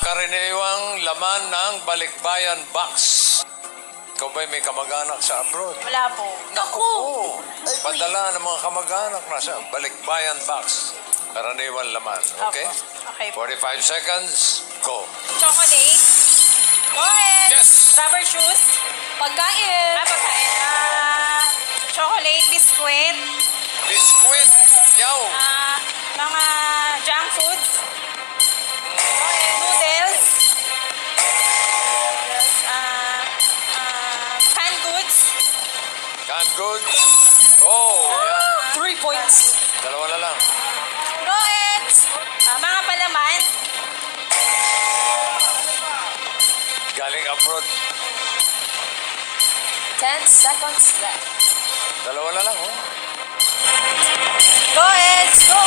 karaniwang laman ng balikbayan box? Ikaw ba'y may kamag-anak sa abroad? Wala po. Naku! Padala ng mga kamag-anak na sa balikbayan box. Karaniwang laman. Okay? Okay po. 45 seconds. Go. Chocolate. Go ahead. Yes! Rubber shoes. Pagkain. Pagkain. Chocolate, biscuit. Biskuit. Yaw. Mga junk foods. Go ahead. Noodles. Noodles. Canned goods. Canned goods. Oh, yeah. 3 points. Dalawa na lang. Go ahead. Mga palaman. Galing abroad. 10 seconds left. Dalawa na lang, oh. Go ahead. Go.